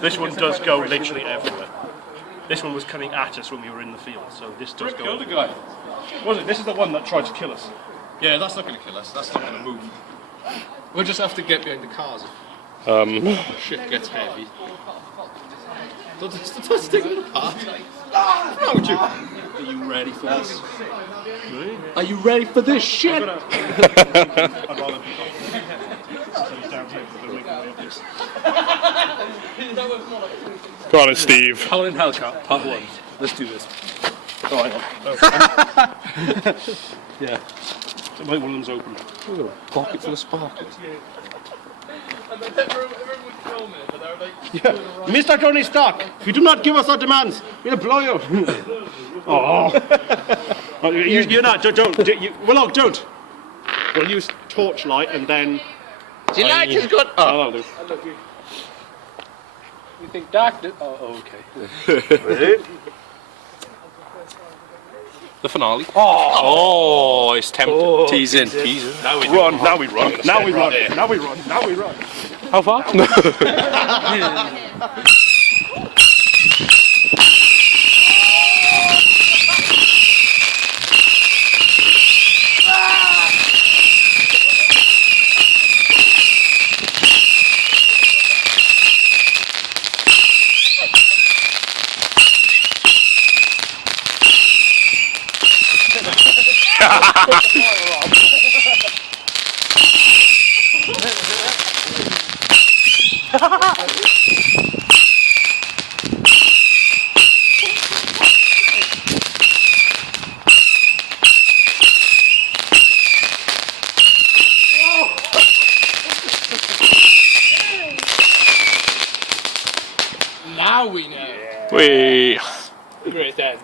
This one does go literally everywhere. This one was coming at us when we were in the field, so this does go. Killed the guy. Was it? This is the one that tried to kill us. Yeah, that's not going to kill us. That's not going to move. We'll just have to get behind the cars. Shit gets heavy. Don't take them apart. What's wrong with you? Are you ready for this? Really? Are you ready for this shit? I'd rather be down here for the way of this. Go on then, Steve. Howling Hell Cat, part 1. Let's do this. Oh, hang on. Yeah. So one of them's open. Look at a pocket full of sparklers. Yeah. Mr. Tony Stark, if you do not give us our demands, we'll blow you. Oh. You're not. Don't. Well, look, don't. We'll use torchlight and then. Do you like his good? Oh, that'll do. You think dark? Oh, okay. The finale. Oh, it's tempting. Teasing. Now we run. Now we run. Now we run. Now we run. Now we run. How far? Now we know. We. Great end.